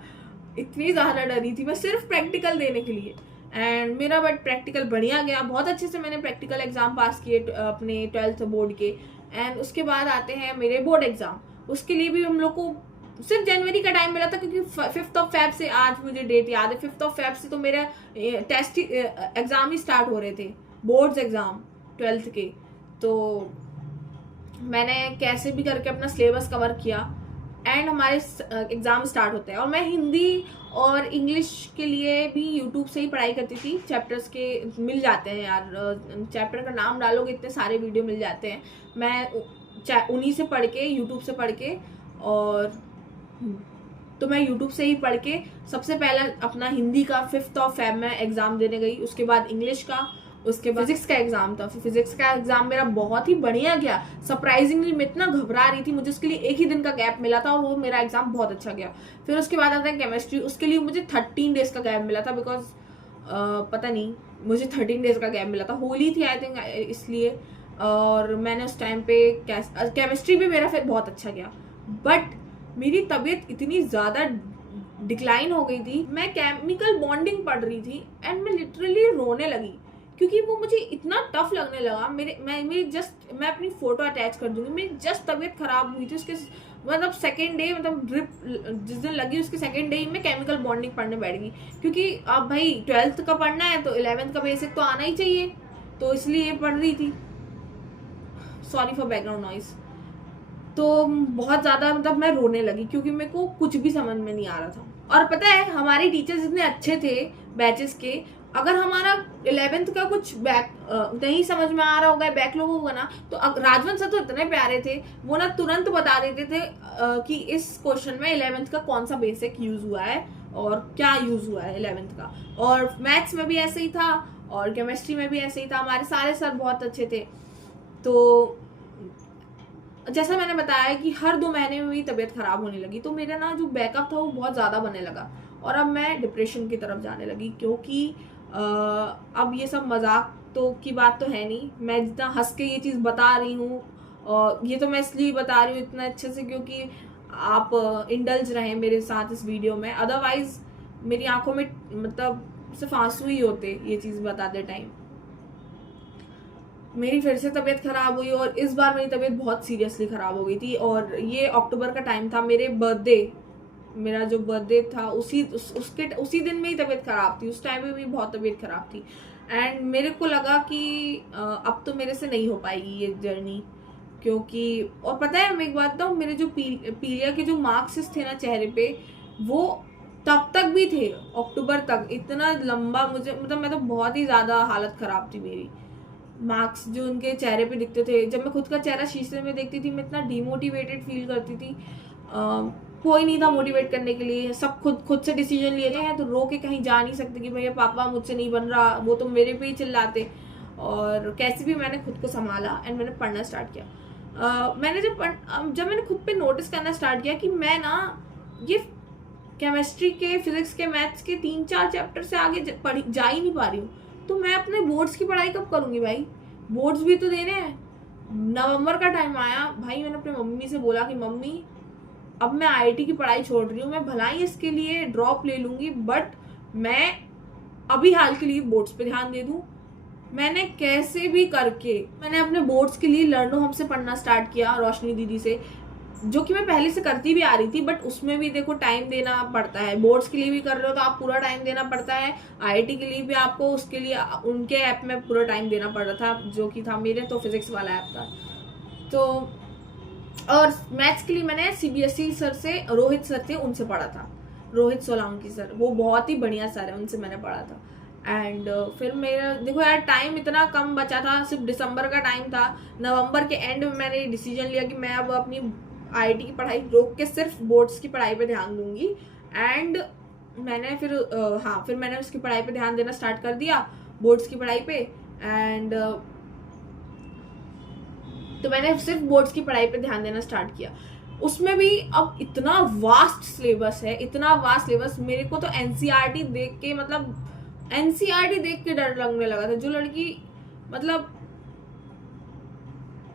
इतनी ज़्यादा डरी थी मैं सिर्फ प्रैक्टिकल देने के लिए। एंड मेरा बट प्रैक्टिकल बढ़िया गया, बहुत अच्छे से मैंने प्रैक्टिकल एग्जाम पास किए अपने 12th बोर्ड के। एंड उसके बाद आते हैं मेरे बोर्ड एग्जाम, उसके लिए भी हम लोग को सिर्फ जनवरी का टाइम मिला था, क्योंकि 5th ऑफ फेब से, आज मुझे डेट याद है, 5th ऑफ फेब से तो मेरा टेस्ट एग्जाम ही स्टार्ट हो रहे थे, बोर्ड्स एग्जाम 12th के। तो मैंने कैसे भी करके अपना सिलेबस कवर किया एंड हमारे एग्जाम स्टार्ट होते हैं। और मैं हिंदी और इंग्लिश के लिए भी यूट्यूब से ही पढ़ाई करती थी, चैप्टर्स के मिल जाते हैं यार, चैप्टर का नाम डालोगे इतने सारे वीडियो मिल जाते हैं। मैं उन्हीं से पढ़ के, यूट्यूब से पढ़ के, और तो मैं यूट्यूब से ही पढ़ के सबसे पहले अपना हिंदी का 5th ऑफ फेब में एग्ज़ाम देने गई, उसके बाद इंग्लिश का, उसके बाद फिजिक्स का एग्जाम था। फिजिक्स का एग्जाम मेरा बहुत ही बढ़िया गया, सरप्राइजिंगली। मैं इतना घबरा रही थी, मुझे उसके लिए एक ही दिन का गैप मिला था और वो मेरा एग्जाम बहुत अच्छा गया। फिर उसके बाद आता है केमिस्ट्री, उसके लिए मुझे 13 डेज का गैप मिला था, बिकॉज पता नहीं मुझे 13 डेज का गैप मिला था, होली थी आई थिंक इसलिए। और मैंने उस टाइम पे केमिस्ट्री भी मेरा फिर बहुत अच्छा गया, बट मेरी तबीयत इतनी ज़्यादा डिक्लाइन हो गई थी। मैं केमिकल बॉन्डिंग पढ़ रही थी एंड मैं लिटरली रोने लगी, क्योंकि वो मुझे इतना टफ लगने लगा। मैं अपनी फोटो अटैच कर दूंगी। मेरी जस्ट तबीयत खराब हुई थी उसके मतलब सेकेंड डे, मतलब ड्रिप जिस दिन लगी उसके सेकेंड डे ही मैं केमिकल बॉन्डिंग पढ़ने बैठ गई, क्योंकि अब भाई 12th का पढ़ना है तो 11th का बेसिक तो आना ही चाहिए, तो इसलिए पढ़ रही थी। Sorry for background noise. तो बहुत ज़्यादा मतलब मैं रोने लगी, क्योंकि मेरे को कुछ भी समझ में नहीं आ रहा था। और पता है हमारे टीचर्स इतने अच्छे थे बैचेस के, अगर हमारा 11th का कुछ बैक नहीं समझ में आ रहा होगा, बैकलॉग होगा ना, तो राजवंत सर तो इतने प्यारे थे, वो ना तुरंत बता देते थे कि इस क्वेश्चन में 11th का कौन सा बेसिक यूज हुआ है और क्या यूज हुआ है 11th का। और मैथ्स में भी ऐसे ही था और केमिस्ट्री में भी ऐसे ही था। हमारे सारे सर बहुत अच्छे थे। तो जैसा मैंने बताया कि हर 2 महीने में मेरी तबीयत खराब होने लगी, तो मेरा ना जो बैकअप था वो बहुत ज़्यादा बनने लगा और अब मैं डिप्रेशन की तरफ जाने लगी, क्योंकि अब ये सब मजाक तो की बात तो है नहीं। मैं जितना हंस के ये चीज़ बता रही हूँ, और ये तो मैं इसलिए बता रही हूँ इतना अच्छे से क्योंकि आप इंडल्ज रहें मेरे साथ इस वीडियो में, अदरवाइज मेरी आंखों में मतलब सिर्फ आंसू ही होते ये चीज़ बताते टाइम। मेरी फिर से तबीयत खराब हुई और इस बार मेरी तबीयत बहुत सीरियसली खराब हो गई थी। और ये अक्टूबर का टाइम था, मेरा जो बर्थडे था उसी दिन में ही तबीयत खराब थी। उस टाइम में भी बहुत तबीयत खराब थी एंड मेरे को लगा कि अब तो मेरे से नहीं हो पाएगी ये जर्नी, क्योंकि और पता है मैं एक बात बताऊँ, मेरे जो पीलिया के जो मार्क्स थे ना चेहरे पे, वो तब तक भी थे अक्टूबर तक। इतना लंबा मुझे मतलब मैं तो बहुत ही ज़्यादा हालत ख़राब थी मेरी। मार्क्स जो उनके चेहरे पे दिखते थे, जब मैं खुद का चेहरा शीशे में देखती थी मैं इतना डीमोटिवेटेड फील करती थी। कोई नहीं था मोटिवेट करने के लिए, सब खुद से डिसीजन लिए हैं, तो रो के कहीं जा नहीं सकते कि भैया पापा मुझसे नहीं बन रहा, वो तो मेरे पे ही चिल्लाते। और कैसे भी मैंने खुद को संभाला एंड मैंने पढ़ना स्टार्ट किया। मैंने जब मैंने खुद पे नोटिस करना स्टार्ट किया कि मैं ना ये केमिस्ट्री के, फिजिक्स के, मैथ्स के 3-4 चैप्टर से आगे जा ही नहीं पा रही हूँ, तो मैं अपने बोर्ड्स की पढ़ाई कब करूँगी भाई? बोर्ड्स भी तो देने हैं। नवंबर का टाइम आया भाई, मैंने अपनी मम्मी से बोला कि मम्मी अब मैं आईआईटी की पढ़ाई छोड़ रही हूँ, मैं भला ही इसके लिए ड्रॉप ले लूँगी, बट मैं अभी हाल के लिए बोर्ड्स पे ध्यान दे दूँ। मैंने कैसे भी करके मैंने अपने बोर्ड्स के लिए लर्नो हमसे पढ़ना स्टार्ट किया, रोशनी दीदी से, जो कि मैं पहले से करती भी आ रही थी, बट उसमें भी देखो टाइम देना पड़ता है। बोर्ड्स के लिए भी कर रहे हो तो आप पूरा टाइम देना पड़ता है, आईआईटी के लिए भी आपको उसके लिए उनके ऐप में पूरा टाइम देना पड़ रहा था, जो कि था मेरे तो फिजिक्स वाला ऐप था। तो और मैथ्स के लिए मैंने सीबीएसई सर से, रोहित सर थे उनसे पढ़ा था, रोहित सोलंकी सर, वो बहुत ही बढ़िया सर है, उनसे मैंने पढ़ा था। एंड फिर मेरा देखो यार टाइम इतना कम बचा था, सिर्फ दिसंबर का टाइम था। नवंबर के एंड में मैंने डिसीजन लिया कि मैं अब अपनी आईआईटी की पढ़ाई रोक के सिर्फ बोर्ड्स की पढ़ाई पे ध्यान दूंगी। एंड मैंने फिर मैंने उसकी पढ़ाई पे ध्यान देना स्टार्ट कर दिया, बोर्ड्स की पढ़ाई पे। एंड तो मैंने सिर्फ बोर्ड्स की पढ़ाई पे ध्यान देना स्टार्ट किया। उसमें भी अब इतना वास्ट सिलेबस है, इतना वास्ट सिलेबस, मेरे को तो एनसीईआरटी देख के मतलब एनसीईआरटी देख के डर लगने लगा था। जो लड़की मतलब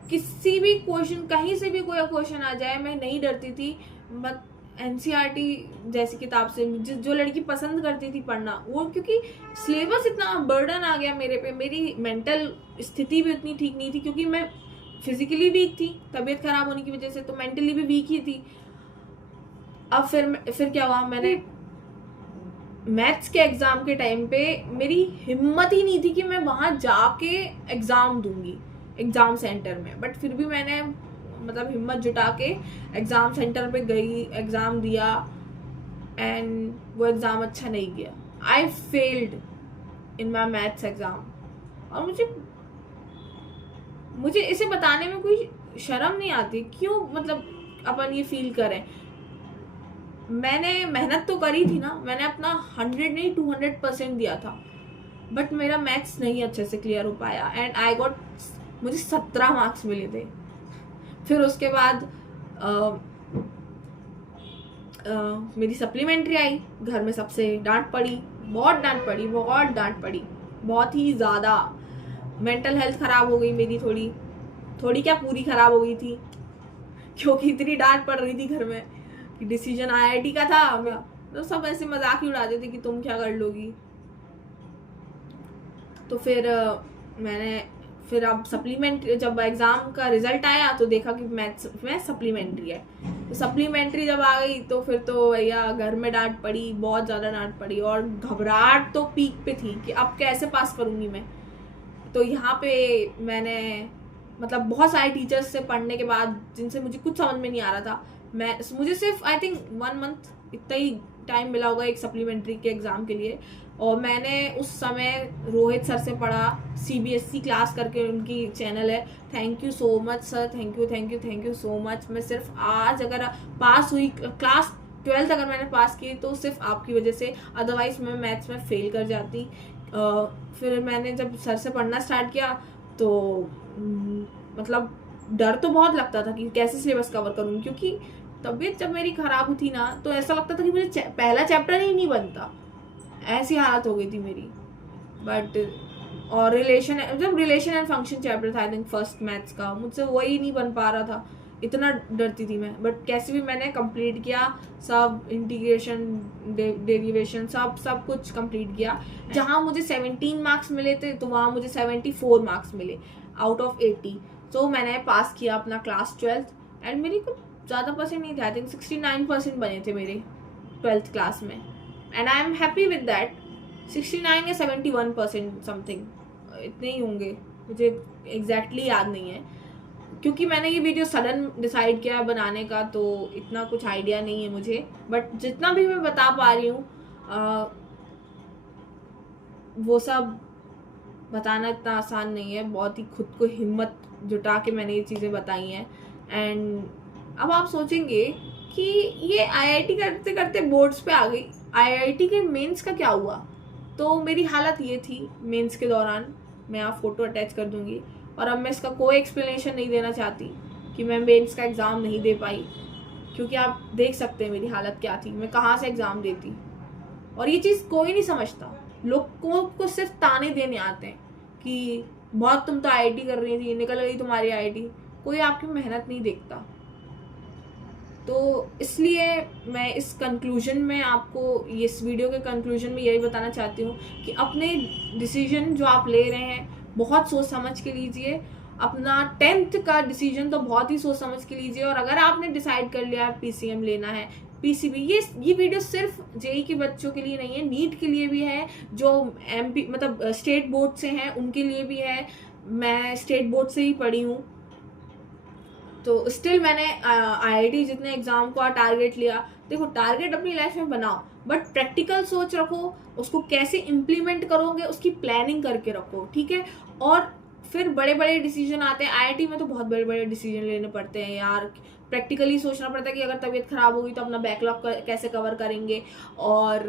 किसी भी क्वेश्चन, कहीं से भी कोई क्वेश्चन आ जाए, मैं नहीं डरती थी। बट एनसीईआरटी जैसी किताब से जो लड़की पसंद करती थी पढ़ना, वो क्योंकि सिलेबस इतना बर्डन आ गया मेरे पे, मेरी मेंटल स्थिति भी उतनी ठीक नहीं थी, क्योंकि मैं फिजिकली वीक थी तबीयत खराब होने की वजह से, तो मेंटली भी वीक ही थी। अब फिर क्या हुआ, मैंने मैथ्स के एग्जाम के टाइम पे मेरी हिम्मत ही नहीं थी कि मैं वहां जाके एग्जाम दूंगी एग्जाम सेंटर में, बट फिर भी मैंने मतलब हिम्मत जुटा के एग्जाम सेंटर पे गई, एग्जाम दिया एंड वो एग्जाम अच्छा नहीं गया। I failed in my maths exam. और मुझे इसे बताने में कोई शर्म नहीं आती, क्यों मतलब अपन ये फील करें। मैंने मेहनत तो करी थी ना, मैंने अपना 100 नहीं 200% दिया था। बट मेरा मैथ्स नहीं अच्छे से क्लियर हो पाया एंड आई गॉट, मुझे 17 मार्क्स मिले थे। फिर उसके बाद मेरी सप्लीमेंट्री आई, घर में सबसे डांट पड़ी, बहुत डांट पड़ी, बहुत डांट पड़ी, बहुत ही ज़्यादा। मेंटल हेल्थ ख़राब हो गई मेरी, थोड़ी क्या पूरी ख़राब हो गई थी, क्योंकि इतनी डांट पड़ रही थी घर में कि डिसीजन IIT का था। तो सब ऐसे मजाक ही उड़ाते थे कि तुम क्या कर लोगी। तो फिर अब सप्लीमेंट्री, जब एग्ज़ाम का रिजल्ट आया तो देखा कि मैथ्स में सप्लीमेंट्री है। तो सप्लीमेंट्री जब आ गई तो फिर तो भैया घर में डांट पड़ी, बहुत ज़्यादा डांट पड़ी, और घबराहट तो पीक पे थी कि अब कैसे पास करूँगी मैं। तो यहाँ पे मैंने मतलब बहुत सारे टीचर्स से पढ़ने के बाद, जिनसे मुझे कुछ समझ में नहीं आ रहा था, मुझे सिर्फ आई थिंक 1 मंथ इतना ही टाइम मिला होगा एक सप्लीमेंट्री के एग्ज़ाम के लिए। और मैंने उस समय रोहित सर से पढ़ा, CBSE क्लास करके उनकी चैनल है। Thank you so much sir, thank you so much. मैं सिर्फ आज अगर पास हुई, क्लास 12th अगर मैंने पास की तो सिर्फ आपकी वजह से, अदरवाइज मैं मैथ्स में फेल कर जाती। फिर मैंने जब सर से पढ़ना स्टार्ट किया तो मतलब डर तो बहुत लगता था कि कैसे सिलेबस कवर करूँगी, क्योंकि तबीयत जब मेरी ख़राब थी ना तो ऐसा लगता था कि मुझे पहला चैप्टर ही नहीं बनता, ऐसी हालत हो गई थी मेरी। बट और रिलेशन एंड फंक्शन चैप्टर था आई थिंक फर्स्ट मैथ्स का, मुझसे वही नहीं बन पा रहा था, इतना डरती थी मैं। बट कैसे भी मैंने कंप्लीट किया, सब इंटीग्रेशन, डेरिवेशन, सब कुछ कंप्लीट किया। जहाँ मुझे 17 मार्क्स मिले थे तो वहाँ मुझे 74 मार्क्स मिले आउट ऑफ 80। तो मैंने पास किया अपना क्लास 12th एंड मेरी कुछ ज़्यादा परसेंट नहीं थे, आई थिंक 69% बने थे मेरे 12th क्लास में, and I am happy with that. 69 या 71% समथिंग इतने ही होंगे, मुझे एग्जैक्टली याद नहीं है, क्योंकि मैंने ये वीडियो सडन डिसाइड किया बनाने का, तो इतना कुछ आइडिया नहीं है मुझे। बट जितना भी मैं बता पा रही हूँ वो सब बताना इतना आसान नहीं है, बहुत ही खुद को हिम्मत जुटा के मैंने ये चीज़ें बताई हैं। एंड अब आप सोचेंगे कि ये IIT करते करते बोर्ड्स पे आ गई, IIT के मेंस का क्या हुआ। तो मेरी हालत ये थी मेंस के दौरान, मैं आप फोटो अटैच कर दूंगी, और अब मैं इसका कोई एक्सप्लेनेशन नहीं देना चाहती कि मैं मेंस का एग्ज़ाम नहीं दे पाई, क्योंकि आप देख सकते हैं मेरी हालत क्या थी, मैं कहाँ से एग्ज़ाम देती। और ये चीज़ कोई नहीं समझता, लोगों को सिर्फ ताने देने आते हैं कि बहुत तुम तो IIT कर रही थी, निकल गई तुम्हारी IIT, कोई आपकी मेहनत नहीं देखता। तो इसलिए मैं इस कंक्लूजन में आपको, इस वीडियो के कंक्लूजन में यही बताना चाहती हूँ कि अपने डिसीजन जो आप ले रहे हैं बहुत सोच समझ के लीजिए। अपना 10th का डिसीजन तो बहुत ही सोच समझ के लीजिए, और अगर आपने डिसाइड कर लिया है PCM लेना है, PCB, ये वीडियो सिर्फ JEE के बच्चों के लिए नहीं है, नीट के लिए भी है, जो MP मतलब स्टेट बोर्ड से हैं उनके लिए भी है। मैं स्टेट बोर्ड से ही पढ़ी हूँ, तो स्टिल मैंने IIT जितने एग्जाम को टारगेट लिया। देखो, टारगेट अपनी लाइफ में बनाओ, बट प्रैक्टिकल सोच रखो, उसको कैसे इम्प्लीमेंट करोगे उसकी प्लानिंग करके रखो, ठीक है। और फिर बड़े बड़े डिसीजन आते हैं, IIT में तो बहुत बड़े बड़े डिसीजन लेने पड़ते हैं यार। प्रैक्टिकली सोचना पड़ता है कि अगर तबीयत खराब होगी तो अपना बैकलॉग कैसे कवर करेंगे, और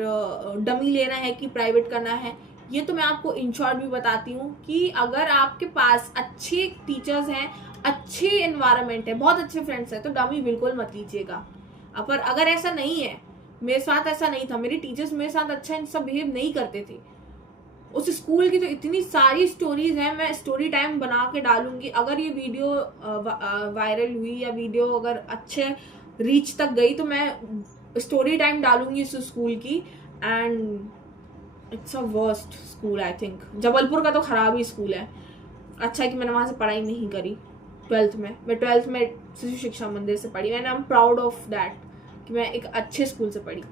डमी लेना है कि प्राइवेट करना है। ये तो मैं आपको इन शॉर्ट भी बताती हूँ कि अगर आपके पास अच्छे टीचर्स हैं, अच्छे एनवायरनमेंट है, बहुत अच्छे फ्रेंड्स हैं, तो डमी बिल्कुल मत लीजिएगा। पर अगर ऐसा नहीं है, मेरे साथ ऐसा नहीं था, मेरे टीचर्स मेरे साथ अच्छा सब बिहेव नहीं करते थे। उस स्कूल की तो इतनी सारी स्टोरीज हैं, मैं स्टोरी टाइम बना के डालूंगी। अगर ये वीडियो वायरल हुई या वीडियो अगर अच्छे रीच तक गई तो मैं स्टोरी टाइम डालूंगी इस स्कूल की। And it's a worst school I think. Jabalpur का तो खराब ही स्कूल है। अच्छा है कि मैंने वहाँ से पढ़ाई नहीं करी 12th में। मैं 12th में शिशु शिक्षा मंदिर से पढ़ी, and I am proud of that कि मैं एक अच्छे स्कूल से पढ़ी।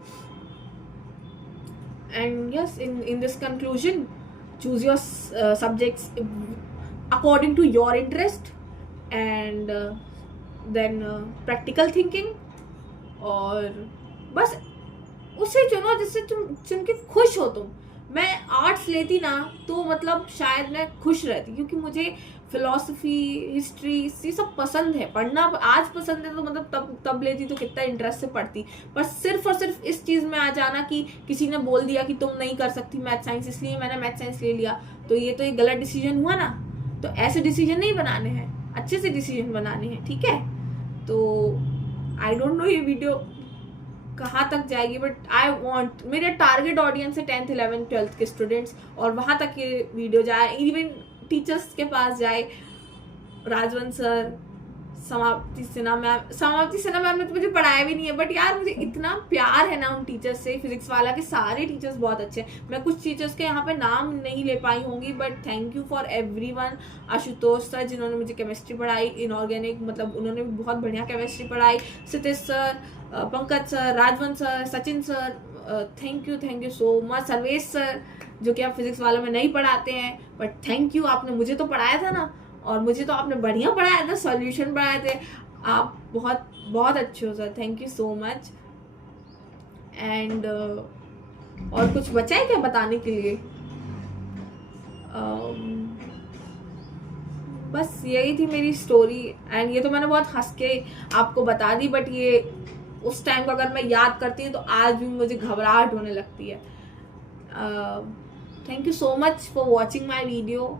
And yes, in this conclusion, choose your subjects according to your interest, and then practical thinking, और बस उसे चुनो जिससे तुम चुन के खुश हो तुम। मैं आर्ट्स लेती ना तो मतलब शायद मैं खुश रहती, क्योंकि मुझे फिलॉसफी, हिस्ट्री, ये सब पसंद है पढ़ना। आज पसंद है तो मतलब तब लेती तो कितना इंटरेस्ट से पढ़ती। पर सिर्फ और सिर्फ इस चीज़ में आ जाना कि किसी ने बोल दिया कि तुम नहीं कर सकती मैथ साइंस, इसलिए मैंने मैथ साइंस ले लिया, तो ये तो एक गलत डिसीजन हुआ ना। तो ऐसे डिसीजन नहीं बनाने हैं, अच्छे से डिसीजन बनाने हैं, ठीक है। तो आई डोंट नो ये वीडियो कहाँ तक जाएगी, बट आई वॉन्ट मेरे टारगेट ऑडियंस है 10th 11th 12th के स्टूडेंट्स, और वहाँ तक ये वीडियो जाए, इवन टीचर्स के पास जाए। राजवंत सर, समाप्ति सिन्हा मैम ने तो मुझे पढ़ाया भी नहीं है, बट यार मुझे इतना प्यार है ना उन टीचर्स से। फिजिक्स वाला के सारे टीचर्स बहुत अच्छे हैं। मैं कुछ टीचर्स के यहाँ पे नाम नहीं ले पाई होंगी, but thank you for everyone. Ashutosh sir जिन्होंने मुझे केमिस्ट्री पढ़ाई, इनऑर्गेनिक, मतलब उन्होंने भी बहुत बढ़िया केमिस्ट्री पढ़ाई। Satish sir, Pankaj sir, Rajwant sir, Sachin sir, thank you so much. Sarvesh sir जो कि आप फिजिक्स वाला में नहीं पढ़ाते हैं, बट थैंक यू, आपने मुझे तो पढ़ाया था ना, और मुझे तो आपने बढ़िया पढ़ाया था, सॉल्यूशन पढ़ाए थे। आप बहुत बहुत अच्छे हो sir, thank you so much. And और कुछ बचा है क्या बताने के लिए? बस यही थी मेरी स्टोरी। एंड ये तो मैंने बहुत हंस के आपको बता दी, बट ये उस टाइम को अगर मैं याद करती हूँ तो आज भी मुझे घबराहट होने लगती है। Thank you so much for watching my video,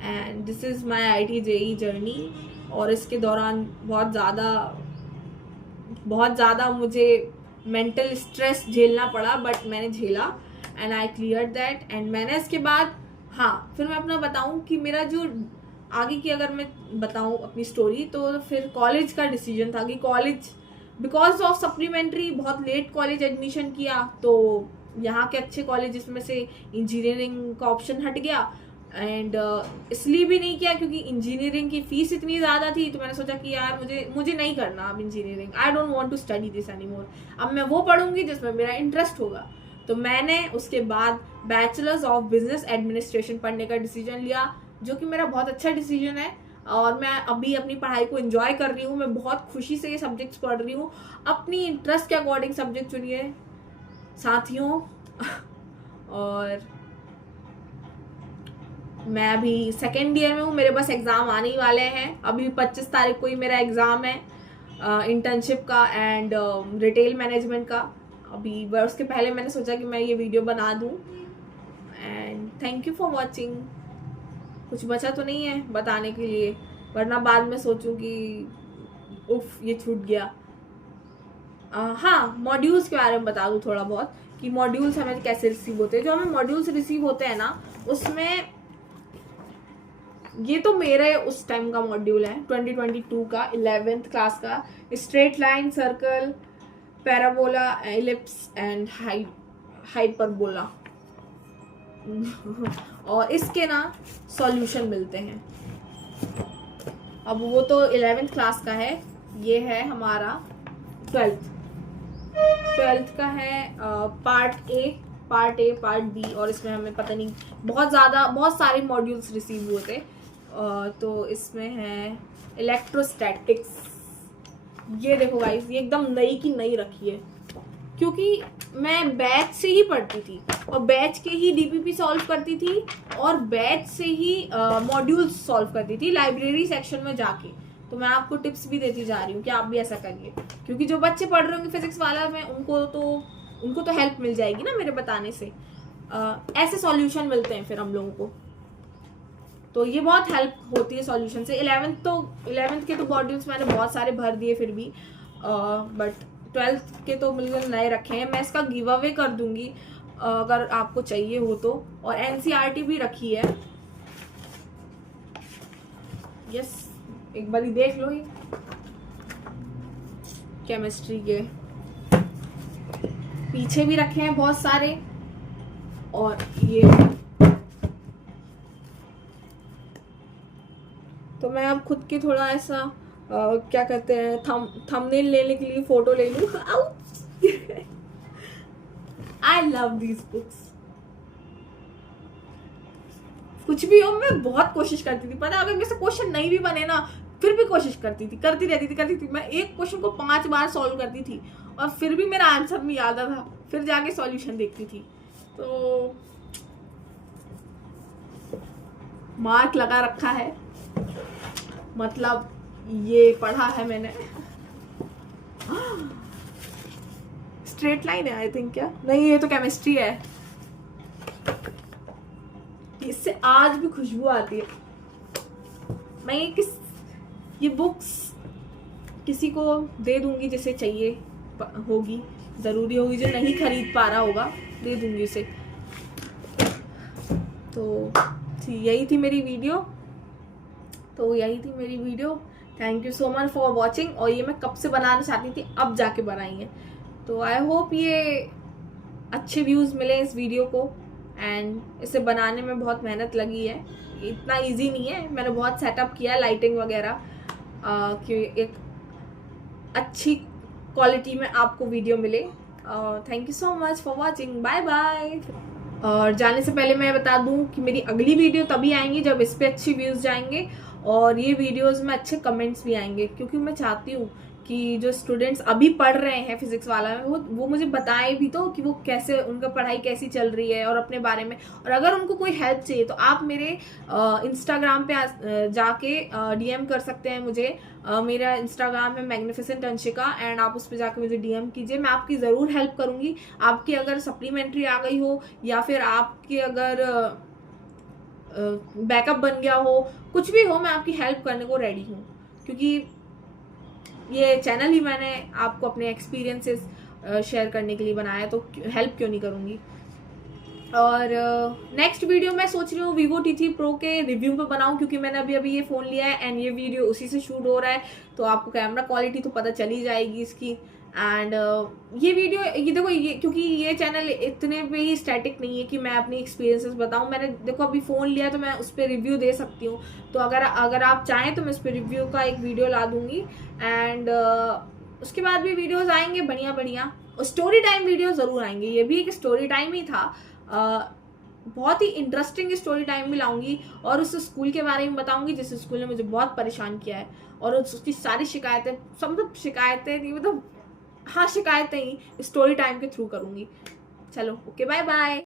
and this is my IIT JEE journey. और इसके दौरान बहुत ज़्यादा मुझे मेंटल स्ट्रेस झेलना पड़ा, बट मैंने झेला and I clear that. And मैंने इसके बाद, हाँ, फिर मैं अपना बताऊँ कि मेरा जो आगे की अगर मैं बताऊँ अपनी स्टोरी, तो फिर कॉलेज का डिसीजन था कि कॉलेज बिकॉज ऑफ सप्लीमेंट्री बहुत लेट कॉलेज एडमिशन किया, तो यहाँ के अच्छे कॉलेजेस में से इंजीनियरिंग का ऑप्शन हट गया। एंड इसलिए भी नहीं किया क्योंकि इंजीनियरिंग की फीस इतनी ज़्यादा थी, तो मैंने सोचा कि यार मुझे नहीं करना अब engineering, I don't want to study this anymore. अब मैं वो पढ़ूंगी जिसमें मेरा इंटरेस्ट होगा। तो मैंने उसके बाद बैचलर्स ऑफ बिजनेस एडमिनिस्ट्रेशन पढ़ने का डिसीजन लिया, जो कि मेरा बहुत अच्छा डिसीजन है। और मैं अभी अपनी पढ़ाई को एंजॉय कर रही हूँ, मैं बहुत खुशी से ये सब्जेक्ट्स पढ़ रही हूँ। अपनी इंटरेस्ट के अकॉर्डिंग सब्जेक्ट चुनिए साथियों। और मैं अभी 2nd ईयर में हूँ, मेरे पास एग्ज़ाम आने ही वाले हैं। अभी 25 तारीख को ही मेरा एग्ज़ाम है इंटर्नशिप का एंड रिटेल मैनेजमेंट का। अभी उसके पहले मैंने सोचा कि मैं ये वीडियो बना दूँ। And thank you for watching. कुछ बचा तो नहीं है बताने के लिए, वरना बाद में सोचूं कि उफ ये छूट गया। हाँ, मॉड्यूल्स के बारे में बता दूं थोड़ा बहुत कि मॉड्यूल्स हमें कैसे रिसीव होते हैं। जो हमें मॉड्यूल्स रिसीव होते हैं ना, उसमें ये तो मेरे उस टाइम का मॉड्यूल है 2022 का 11th क्लास का, straight line, circle, parabola, ellipse and hyperbola. और इसके ना सॉल्यूशन मिलते हैं। अब वो तो 11th क्लास का है, ये है हमारा 12th का है। पार्ट ए, पार्ट बी, और इसमें हमें पता नहीं बहुत सारे मॉड्यूल्स रिसीव हुए थे। तो इसमें है इलेक्ट्रोस्टैटिक्स। ये देखो गाइस, ये एकदम नई की नई रखी है, क्योंकि मैं बैच से ही पढ़ती थी और बैच के ही DPP सॉल्व करती थी और बैच से ही मॉड्यूल्स सॉल्व करती थी लाइब्रेरी सेक्शन में जाके। तो मैं आपको टिप्स भी देती जा रही हूँ कि आप भी ऐसा करिए, क्योंकि जो बच्चे पढ़ रहे होंगे फिजिक्स वाला में, उनको तो हेल्प मिल जाएगी ना मेरे बताने से। ऐसे सॉल्यूशन मिलते हैं फिर हम लोगों को, तो ये बहुत हेल्प होती है सॉल्यूशन से। 11th के तो मॉड्यूल्स मैंने बहुत सारे भर दिए फिर भी, बट 12th के तो बिल्कुल नए रखे हैं। मैं इसका गिव अवे कर दूंगी अगर आपको चाहिए हो तो, और NCERT भी रखी है। यस, एक बार देख लो। ये केमिस्ट्री के पीछे भी रखे हैं बहुत सारे, और ये तो मैं अब खुद की थोड़ा ऐसा क्या कहते हैं थंबनेल लेने के लिए फोटो ले लूं। I love these books. कुछ भी हो, मैं बहुत कोशिश करती थी, पता अगर मेरे से क्वेश्चन नहीं भी बने ना, फिर भी कोशिश करती रहती थी। मैं एक क्वेश्चन को 5 बार सॉल्व करती थी और फिर भी मेरा आंसर नहीं याद था, फिर जाके सॉल्यूशन देखती थी। तो मार्क लगा रखा है, मतलब ये पढ़ा है मैंने। स्ट्रेट लाइन है आई थिंक, क्या नहीं, ये तो केमिस्ट्री है। इससे आज भी खुशबू आती है। मैं ये बुक्स किसी को दे दूंगी जिसे चाहिए होगी, ज़रूरी होगी, जो नहीं खरीद पा रहा होगा दे दूंगी उसे। तो यही थी मेरी video. Thank you so much for watching. और ये मैं कब से बनाना चाहती थी, अब जाके बनाई है। तो आई होप ये अच्छे व्यूज़ मिले इस वीडियो को। एंड इसे बनाने में बहुत मेहनत लगी है, इतना इजी नहीं है। मैंने बहुत सेटअप किया, लाइटिंग वगैरह, कि एक अच्छी क्वालिटी में आपको वीडियो मिले। Thank you so much for watching, bye bye. और जाने से पहले मैं बता दूं कि मेरी अगली वीडियो तभी आएंगी जब इस पे अच्छे व्यूज़ जाएंगे और ये वीडियोस में अच्छे कमेंट्स भी आएंगे, क्योंकि मैं चाहती हूँ कि जो स्टूडेंट्स अभी पढ़ रहे हैं फिजिक्स वाला में, वो मुझे बताएं भी तो कि वो कैसे, उनका पढ़ाई कैसी चल रही है और अपने बारे में। और अगर उनको कोई हेल्प चाहिए तो आप मेरे इंस्टाग्राम पे जाके डीएम कर सकते हैं मुझे। मेरा इंस्टाग्राम है मैग्निफिसेंट अंशिका, एंड आप उस पर जाके मुझे डीएम कीजिए। मैं आपकी ज़रूर हेल्प करूँगी। आपकी अगर सप्लीमेंट्री आ गई हो या फिर आपकी अगर बैकअप बन गया हो, कुछ भी हो, मैं आपकी हेल्प करने को रेडी हूँ। क्योंकि ये चैनल ही मैंने आपको अपने एक्सपीरियंसेस शेयर करने के लिए बनाया, तो हेल्प क्यों नहीं करूँगी। और नेक्स्ट वीडियो मैं सोच रही हूँ Vivo T3 Pro के रिव्यू पे बनाऊँ, क्योंकि मैंने अभी ये फ़ोन लिया है एंड ये वीडियो उसी से शूट हो रहा है, तो आपको कैमरा क्वालिटी तो पता चली जाएगी इसकी। एंड ये वीडियो, ये देखो, ये क्योंकि ये चैनल इतने पे ही स्टैटिक नहीं है कि मैं अपनी एक्सपीरियंसेस बताऊं। मैंने देखो अभी फ़ोन लिया तो मैं उस पर रिव्यू दे सकती हूँ। तो अगर आप चाहें तो मैं उस पर रिव्यू का एक वीडियो ला दूंगी। एंड उसके बाद भी वीडियोज़ आएंगे बढ़िया। और स्टोरी टाइम वीडियो ज़रूर आएंगे। ये भी एक स्टोरी टाइम ही था, बहुत ही इंटरेस्टिंग स्टोरी टाइम भी लाऊंगी और उस स्कूल के बारे में बताऊंगी जिस स्कूल ने मुझे बहुत परेशान किया है, और उसकी सारी शिकायतें, मतलब शिकायतें नहीं, मतलब हाँ शिकायतें ही स्टोरी टाइम के थ्रू करूंगी। चलो ओके, बाय बाय।